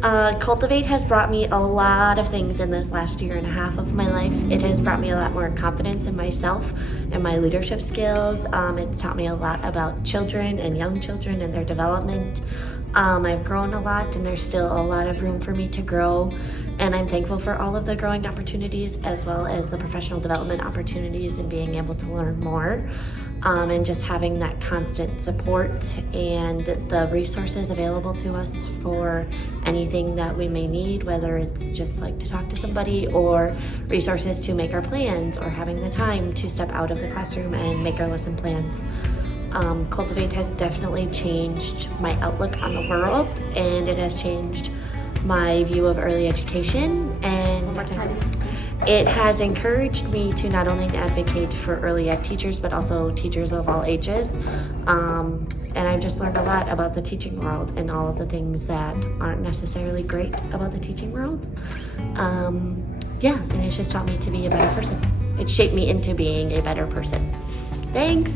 Cultivate has brought me a lot of things in this last year and a half of my life. It has brought me a lot more confidence in myself and my leadership skills. It's taught me a lot about children and young children and their development. I've grown a lot, and there's still a lot of room for me to grow. And I'm thankful for all of the growing opportunities, as well as the professional development opportunities and being able to learn more. And just having that constant support and the resources available to us for anything that we may need, whether it's just like to talk to somebody or resources to make our plans or having the time to step out of the classroom and make our lesson plans. Cultivate has definitely changed my outlook on the world, and it has changed my view of early education, and it has encouraged me to not only advocate for early ed teachers, but also teachers of all ages. And I've just learned a lot about the teaching world and all of the things that aren't necessarily great about the teaching world. And it's just taught me to be a better person. It shaped me into being a better person. Thanks.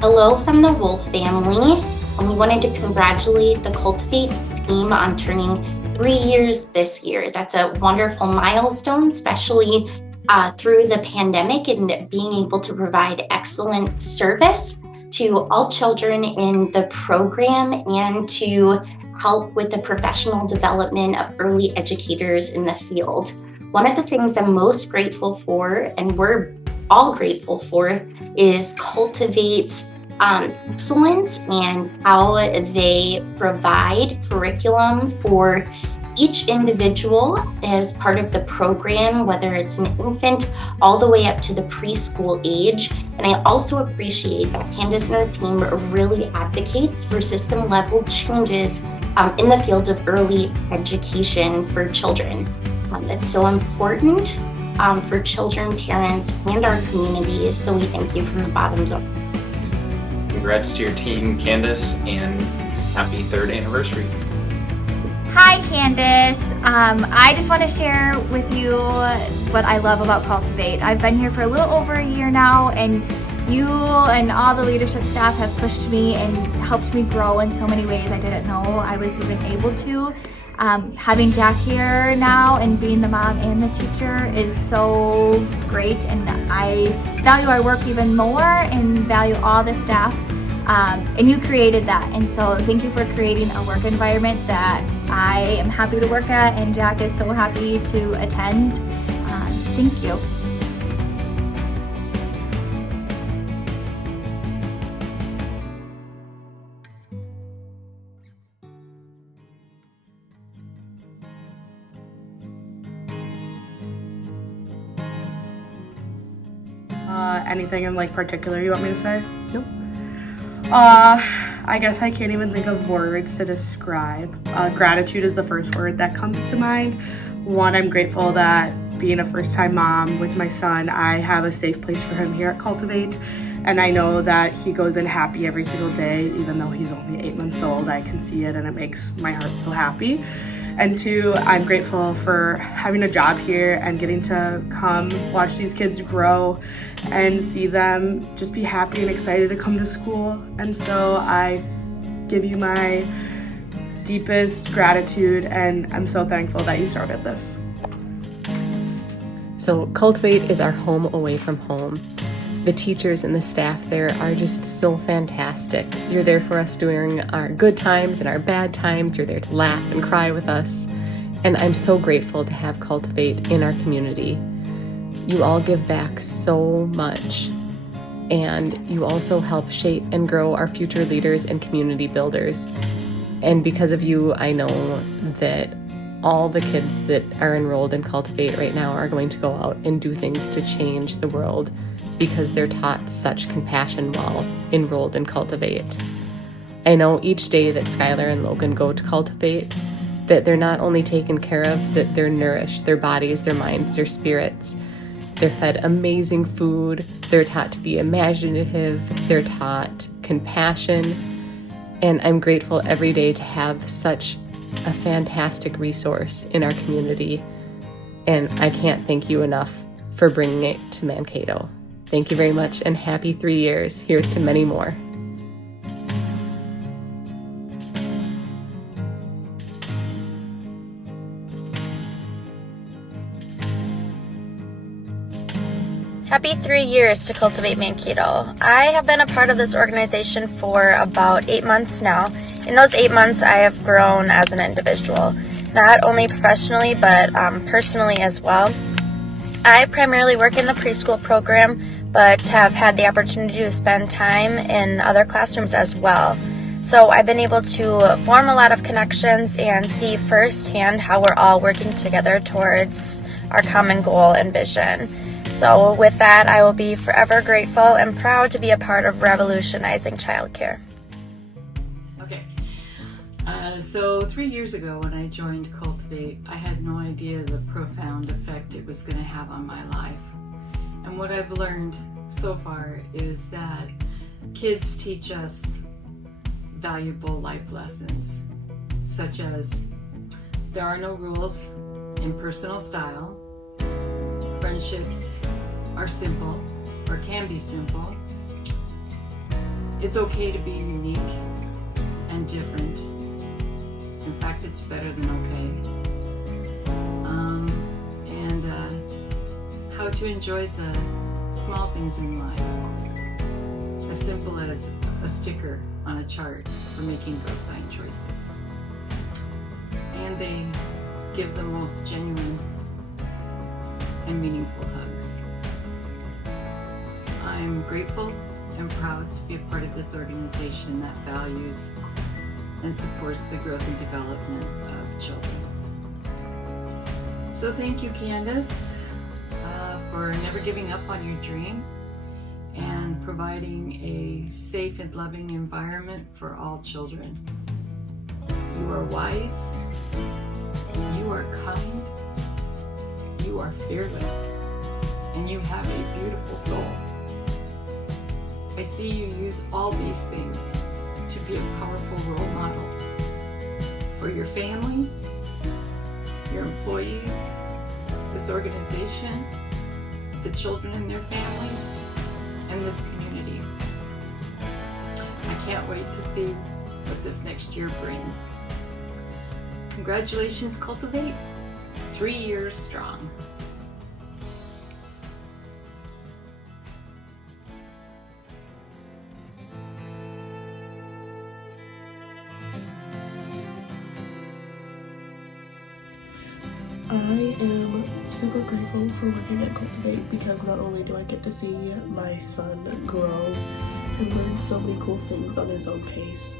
Hello from the Wolf family, and we wanted to congratulate the Cultivate team on turning 3 years this year. That's a wonderful milestone, especially through the pandemic, and being able to provide excellent service to all children in the program and to help with the professional development of early educators in the field. One of the things I'm most grateful for, and we're all grateful for, is Cultivate's excellence and how they provide curriculum for each individual as part of the program, whether it's an infant all the way up to the preschool age. And I also appreciate that Candace and her team really advocates for system level changes in the fields of early education for children. That's so important for children, parents, and our community. So we thank you from the bottom up. Congrats to your team, Candace, and happy 3rd anniversary. Hi, Candace. I just want to share with you what I love about Cultivate. I've been here for a little over a year now, and you and all the leadership staff have pushed me and helped me grow in so many ways I didn't know I was even able to. Having Jack here now and being the mom and the teacher is so great, and I value our work even more and value all the staff. And you created that, and so thank you for creating a work environment that I am happy to work at, and Jack is so happy to attend. Thank you. Anything in particular you want me to say? Nope. I guess I can't even think of words to describe. Gratitude is the first word that comes to mind. One, I'm grateful that being a first-time mom with my son, I have a safe place for him here at Cultivate, and I know that he goes in happy every single day, even though he's only 8 months old. I can see it, and it makes my heart so happy. And 2, I'm grateful for having a job here and getting to come watch these kids grow and see them just be happy and excited to come to school. And so I give you my deepest gratitude, and I'm so thankful that you started this. So Cultivate is our home away from home. The teachers and the staff there are just so fantastic. You're there for us during our good times and our bad times. You're there to laugh and cry with us. And I'm so grateful to have Cultivate in our community. You all give back so much. And you also help shape and grow our future leaders and community builders. And because of you, I know that all the kids that are enrolled in Cultivate right now are going to go out and do things to change the world because they're taught such compassion while enrolled in Cultivate. I know each day that Skylar and Logan go to Cultivate that they're not only taken care of, that they're nourished, their bodies, their minds, their spirits. They're fed amazing food. They're taught to be imaginative. They're taught compassion. And I'm grateful every day to have such a fantastic resource in our community. And I can't thank you enough for bringing it to Mankato. Thank you very much, and happy 3 years. Here's to many more. Happy 3 years to Cultivate Mankato. I have been a part of this organization for about 8 months now. In those 8 months, I have grown as an individual, not only professionally, but personally as well. I primarily work in the preschool program, but have had the opportunity to spend time in other classrooms as well. So I've been able to form a lot of connections and see firsthand how we're all working together towards our common goal and vision. So with that, I will be forever grateful and proud to be a part of revolutionizing childcare. Okay, so 3 years ago when I joined Cultivate, I had no idea the profound effect it was going to have on my life. And what I've learned so far is that kids teach us valuable life lessons, such as there are no rules in personal style, friendships are simple or can be simple, it's okay to be unique and different. In fact, it's better than okay. And how to enjoy the small things in life, as simple as a sticker on a chart for making those sign choices. And they give the most genuine and meaningful hugs. I'm grateful and proud to be a part of this organization that values and supports the growth and development of children. So thank you, Candace, for never giving up on your dream and providing a safe and loving environment for all children. You are wise, you are kind, you are fearless, and you have a beautiful soul. I see you use all these things to be a powerful role model for your family, your employees, this organization, the children and their families, and this community. I can't wait to see what this next year brings. Congratulations, Cultivate. 3 years strong. I am super grateful for working at Cultivate because not only do I get to see my son grow and learn so many cool things on his own pace,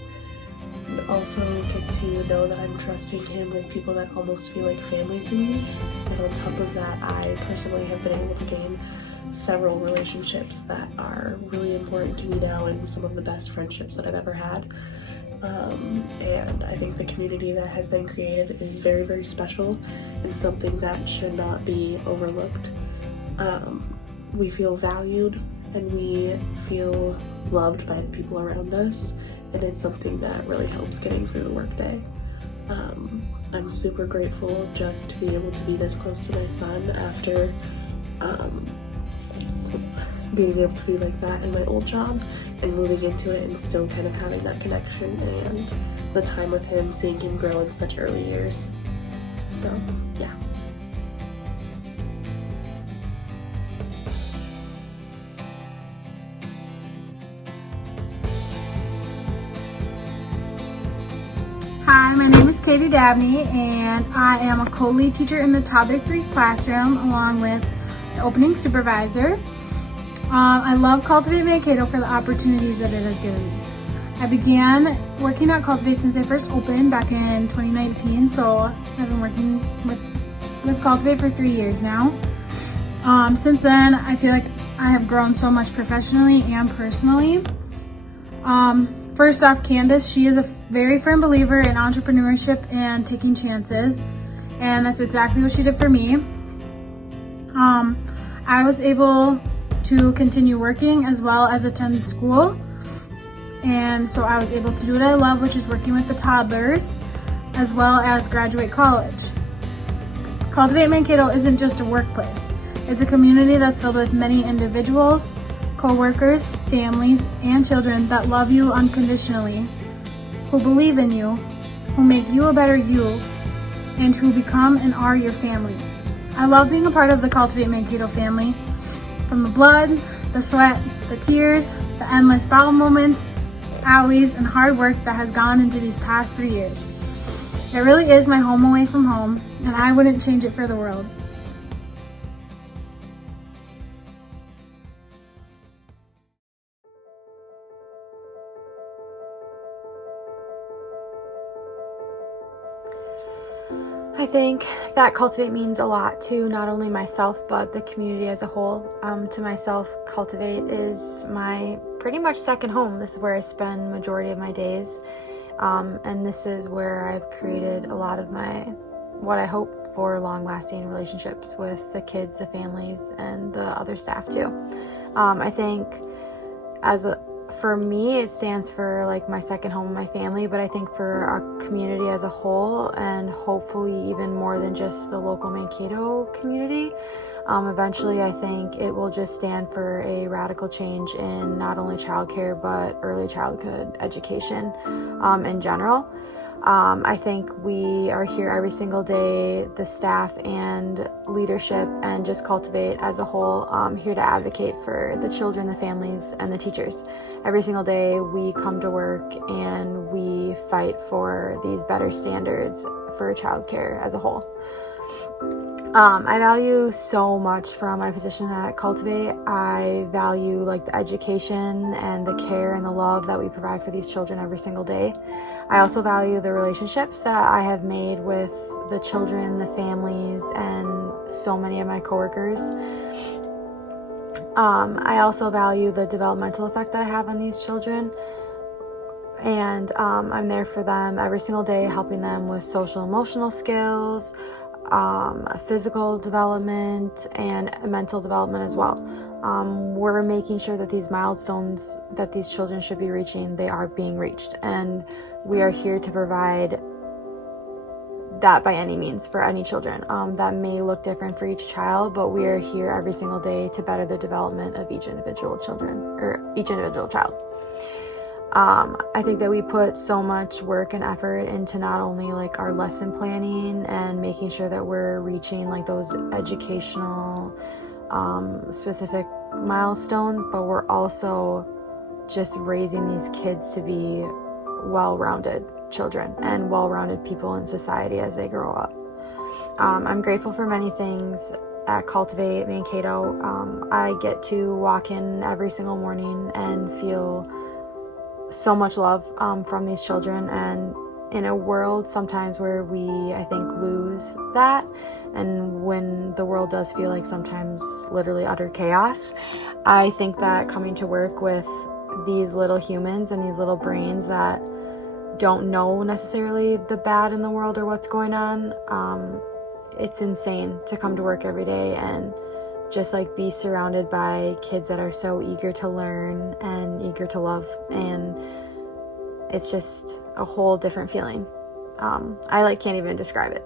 but also get to know that I'm trusting him with people that almost feel like family to me. And on top of that, I personally have been able to gain several relationships that are really important to me now and some of the best friendships that I've ever had. And I think the community that has been created is very, very special and something that should not be overlooked. We feel valued and we feel loved by the people around us, and it's something that really helps getting through the workday. I'm super grateful just to be able to be this close to my son after being able to be like that in my old job and moving into it and still kind of having that connection and the time with him, seeing him grow in such early years. So, yeah. Hi, my name is Katie Dabney, and I am a co-lead teacher in the Topic 3 classroom along with the opening supervisor. I love Cultivate Mankato for the opportunities that it has given me. I began working at Cultivate since I first opened back in 2019, so I've been working with Cultivate for 3 years now. Since then, I feel like I have grown so much professionally and personally. First off, Candace, she is a very firm believer in entrepreneurship and taking chances, and that's exactly what she did for me. I was able to continue working as well as attend school. And so I was able to do what I love, which is working with the toddlers, as well as graduate college. Cultivate Mankato isn't just a workplace. It's a community that's filled with many individuals, co-workers, families, and children that love you unconditionally, who believe in you, who make you a better you, and who become and are your family. I love being a part of the Cultivate Mankato family. From the blood, the sweat, the tears, the endless bowel moments, owies, and hard work that has gone into these past 3 years. It really is my home away from home, and I wouldn't change it for the world. I think that Cultivate means a lot to not only myself, but the community as a whole. To myself, Cultivate is my pretty much second home. This is where I spend majority of my days. And this is where I've created a lot of what I hope for long-lasting relationships with the kids, the families, and the other staff too. I think for me, it stands for like my second home, my family, but I think for our community as a whole, and hopefully even more than just the local Mankato community, eventually I think it will just stand for a radical change in not only childcare, but early childhood education in general. I think we are here every single day, the staff and leadership and just Cultivate as a whole, here to advocate for the children, the families, and the teachers. Every single day we come to work and we fight for these better standards for childcare as a whole. I value so much from my position at Cultivate. I value like the education and the care and the love that we provide for these children every single day. I also value the relationships that I have made with the children, the families, and so many of my coworkers. I also value the developmental effect that I have on these children. And I'm there for them every single day, helping them with social emotional skills, physical development, and mental development as well. We're making sure that these milestones that these children should be reaching, they are being reached. And we are here to provide that by any means for any children. That may look different for each child, but we are here every single day to better the development of each individual child. I think that we put so much work and effort into not only like our lesson planning and making sure that we're reaching like those educational specific milestones, but we're also just raising these kids to be well-rounded children and well-rounded people in society as they grow up. I'm grateful for many things at Cultivate Mankato. I get to walk in every single morning and feel so much love from these children, and in a world sometimes where we, I think, lose that, and when the world does feel like sometimes literally utter chaos, I think that coming to work with these little humans and these little brains that don't know necessarily the bad in the world or what's going on, it's insane to come to work every day and just like be surrounded by kids that are so eager to learn and eager to love, and it's just a whole different feeling. I can't even describe it.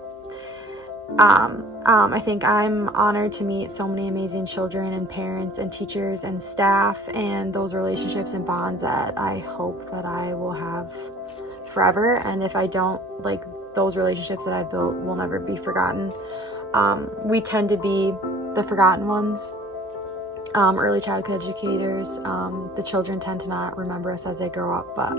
I think I'm honored to meet so many amazing children and parents and teachers and staff, and those relationships and bonds that I hope that I will have forever, and if I don't, like, those relationships that I've built will never be forgotten. We tend to be the forgotten ones, early childhood educators. The children tend to not remember us as they grow up, but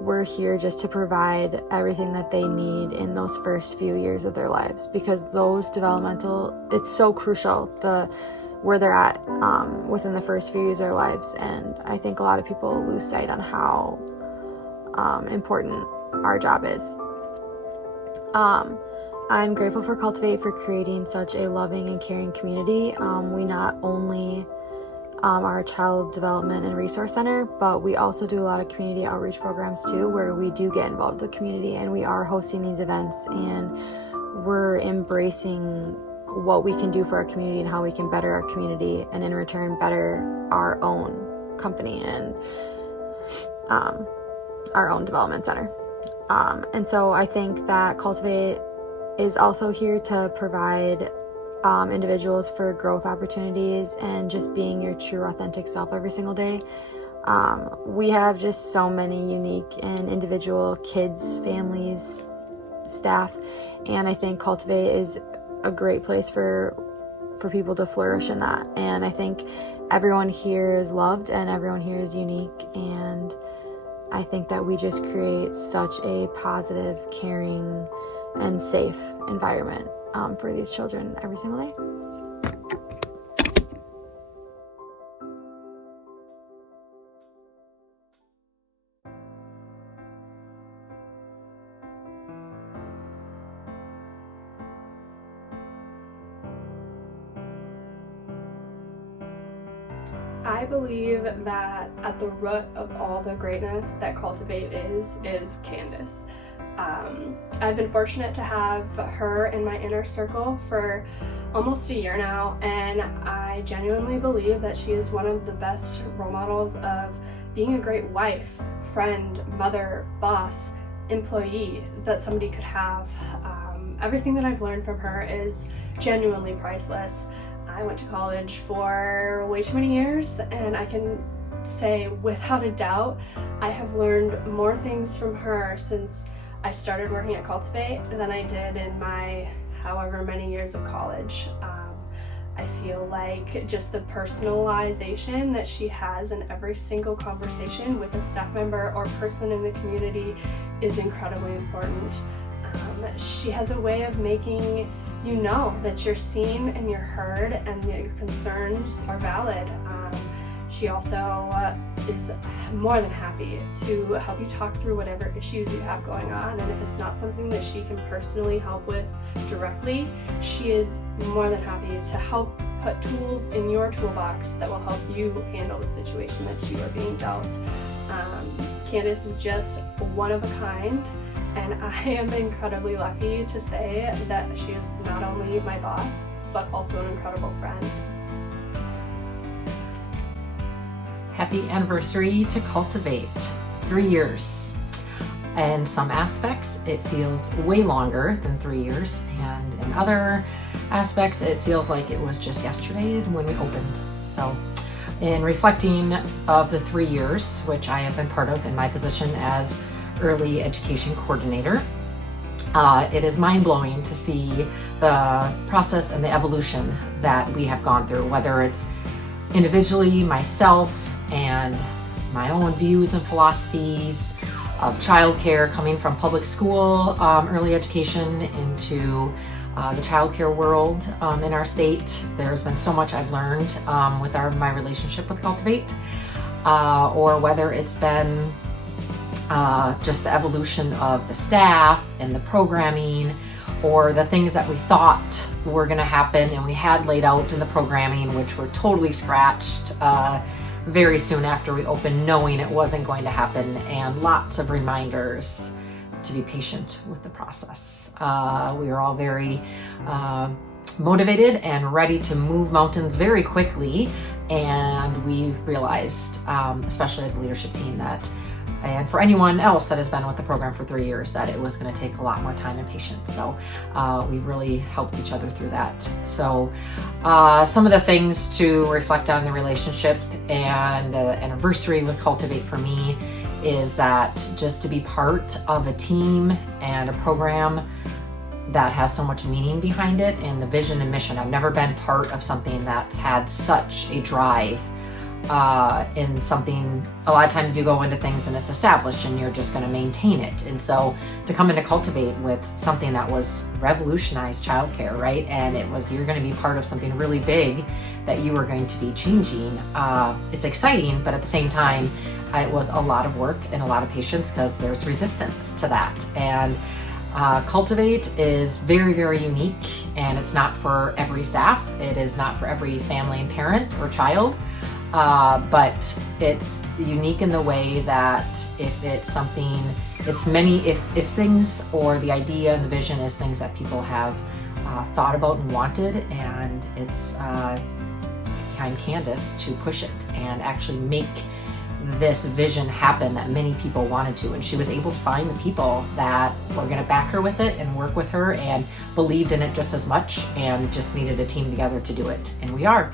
we're here just to provide everything that they need in those first few years of their lives, because those developmental, it's so crucial, where they're at within the first few years of their lives. And I think a lot of people lose sight on how important our job is. I'm grateful for Cultivate for creating such a loving and caring community. We not only are a child development and resource center, but we also do a lot of community outreach programs too, where we do get involved with the community, and we are hosting these events, and we're embracing what we can do for our community and how we can better our community, and in return better our own company and our own development center. And so I think that Cultivate is also here to provide individuals for growth opportunities and just being your true authentic self every single day. We have just so many unique and individual kids, families, staff, and I think Cultivate is a great place for people to flourish in that. And I think everyone here is loved and everyone here is unique, and I think that we just create such a positive, caring, and safe environment for these children every single day. I believe that at the root of all the greatness that Cultivate is Candace. I've been fortunate to have her in my inner circle for almost a year now, and I genuinely believe that she is one of the best role models of being a great wife, friend, mother, boss, employee that somebody could have. Everything that I've learned from her is genuinely priceless. I went to college for way too many years, and I can say without a doubt I have learned more things from her since I started working at Cultivate than I did in my however many years of college. I feel like just the personalization that she has in every single conversation with a staff member or person in the community is incredibly important. She has a way of making you know that you're seen and you're heard and that your concerns are valid. She also is more than happy to help you talk through whatever issues you have going on, and if it's not something that she can personally help with directly, she is more than happy to help put tools in your toolbox that will help you handle the situation that you are being dealt. Candace is just one of a kind, and I am incredibly lucky to say that she is not only my boss, but also an incredible friend. Happy anniversary to Cultivate, 3 years. In some aspects, it feels way longer than 3 years, and in other aspects, it feels like it was just yesterday when we opened. So, in reflecting of the 3 years, which I have been part of in my position as early education coordinator, it is mind-blowing to see the process and the evolution that we have gone through, whether it's individually, myself, and my own views and philosophies of childcare, coming from public school early education into the childcare world in our state. There's been so much I've learned with my relationship with Cultivate, or whether it's been just the evolution of the staff and the programming, or the things that we thought were going to happen and we had laid out in the programming, which were totally scratched very soon after we opened, knowing it wasn't going to happen, and lots of reminders to be patient with the process. We were all very motivated and ready to move mountains very quickly, and we realized, especially as a leadership team, that, and for anyone else that has been with the program for 3 years, that it was going to take a lot more time and patience. So we really helped each other through that. So some of the things to reflect on the relationship and the anniversary with Cultivate for me is that just to be part of a team and a program that has so much meaning behind it, and the vision and mission. I've never been part of something that's had such a drive in something. A lot of times you go into things and it's established and you're just going to maintain it, and so to come into Cultivate with something that was revolutionized childcare, right, and it was, you're going to be part of something really big that you were going to be changing, it's exciting, but at the same time it was a lot of work and a lot of patience, because there's resistance to that. And Cultivate is very, very unique, and it's not for every staff, it is not for every family and parent or child. But it's unique in the way that if it's something, it's things, or the idea and the vision is things that people have thought about and wanted, and it's behind Candace to push it and actually make this vision happen that many people wanted to. And she was able to find the people that were going to back her with it and work with her and believed in it just as much, and just needed a team together to do it. And we are.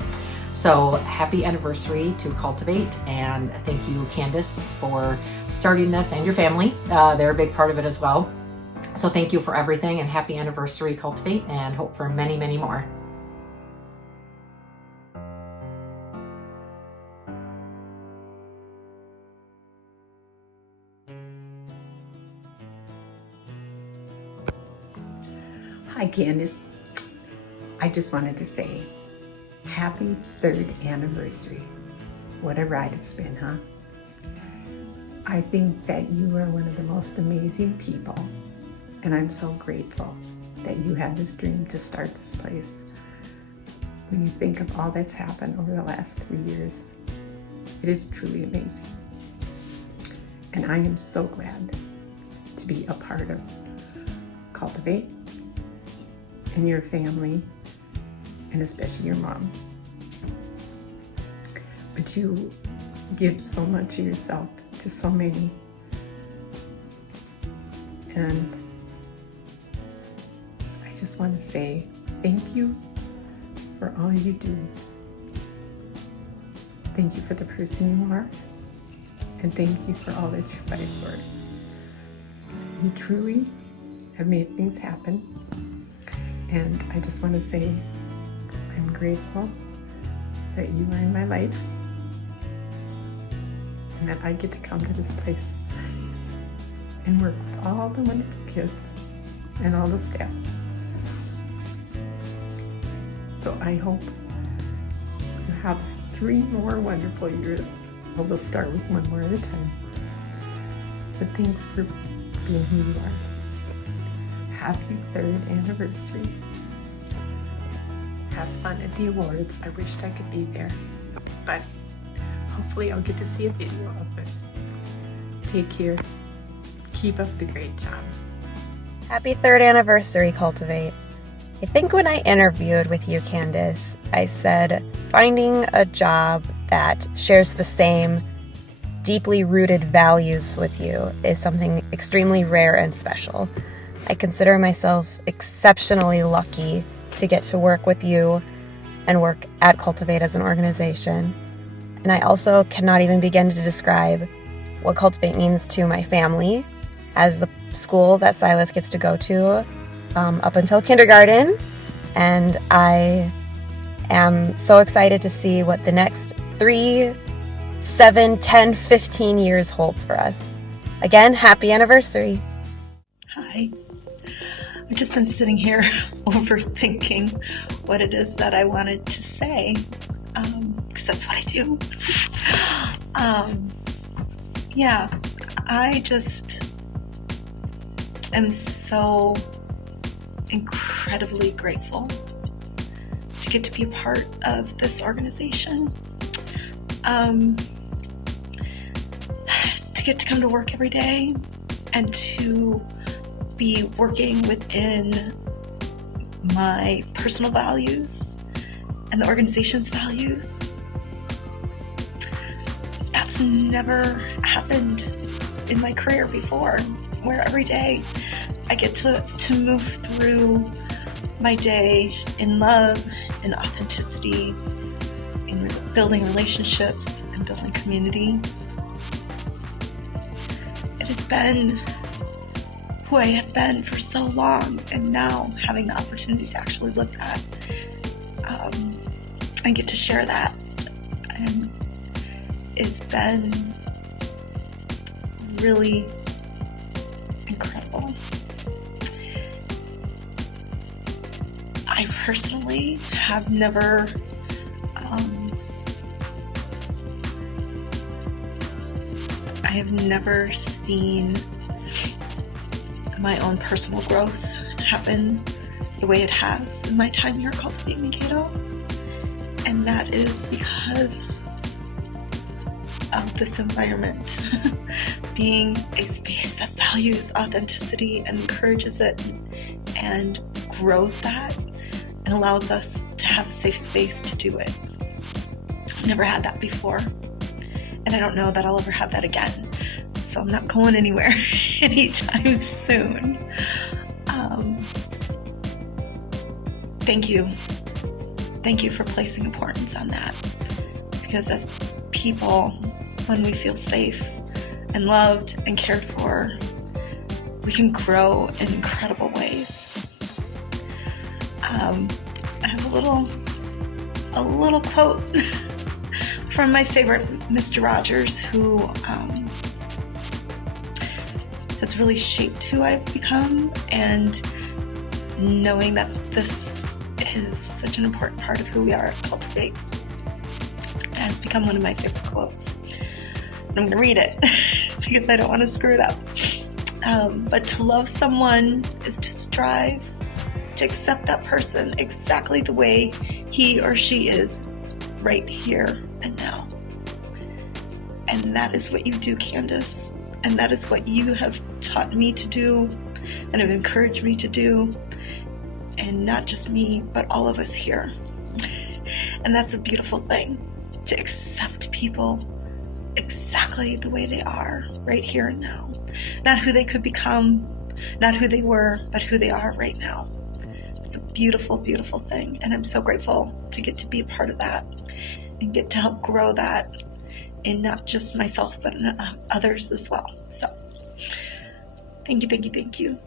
So happy anniversary to Cultivate, and thank you, Candace, for starting this, and your family. They're a big part of it as well. So thank you for everything, and happy anniversary, Cultivate, and hope for many, many more. Hi, Candace. I just wanted to say happy 3rd anniversary. What a ride it's been, huh? I think that you are one of the most amazing people, and I'm so grateful that you had this dream to start this place. When you think of all that's happened over the last 3 years, it is truly amazing. And I am so glad to be a part of Cultivate and your family, and especially your mom. But you give so much of yourself to so many. And I just want to say thank you for all you do. Thank you for the person you are, and thank you for all that you fight for. You truly have made things happen, and I just want to say I'm grateful that you are in my life, and that I get to come to this place and work with all the wonderful kids and all the staff. So I hope you have 3 more wonderful years. Well, we'll start with 1 more at a time. But thanks for being who you are. Happy 3rd anniversary. Have fun at the awards. I wished I could be there, but hopefully I'll get to see a video of it. Take care. Keep up the great job. Happy 3rd anniversary, Cultivate. I think when I interviewed with you, Candace, I said finding a job that shares the same deeply rooted values with you is something extremely rare and special. I consider myself exceptionally lucky to get to work with you and work at Cultivate as an organization. And I also cannot even begin to describe what Cultivate means to my family as the school that Silas gets to go to up until kindergarten. And I am so excited to see what the next 3, 7, 10, 15 years holds for us. Again, happy anniversary. Hi. I've just been sitting here overthinking what it is that I wanted to say, because that's what I do. Yeah, I just am so incredibly grateful to get to be a part of this organization, to get to come to work every day, and to be working within my personal values and the organization's values. That's never happened in my career before, where every day I get to move through my day in love, in authenticity, in building relationships and building community. It has been who I have been for so long, and now having the opportunity to actually live that and get to share that, and it's been really incredible. I personally have never seen my own personal growth happen the way it has in my time here at Cultivate Mankato, and that is because of this environment being a space that values authenticity and encourages it and grows that and allows us to have a safe space to do it. I've never had that before, and I don't know that I'll ever have that again. So I'm not going anywhere anytime soon. Thank you. Thank you for placing importance on that. Because as people, when we feel safe and loved and cared for, we can grow in incredible ways. I have a little quote from my favorite Mr. Rogers, who has really shaped who I've become, and knowing that this is such an important part of who we are at Cultivate has become one of my favorite quotes. And I'm going to read it because I don't want to screw it up. But to love someone is to strive to accept that person exactly the way he or she is right here and now. And that is what you do, Candace. And that is what you have taught me to do and have encouraged me to do. And not just me, but all of us here. And that's a beautiful thing, to accept people exactly the way they are right here and now. Not who they could become, not who they were, but who they are right now. It's a beautiful, beautiful thing. And I'm so grateful to get to be a part of that and get to help grow that in not just myself, but in others as well. So thank you, thank you, thank you.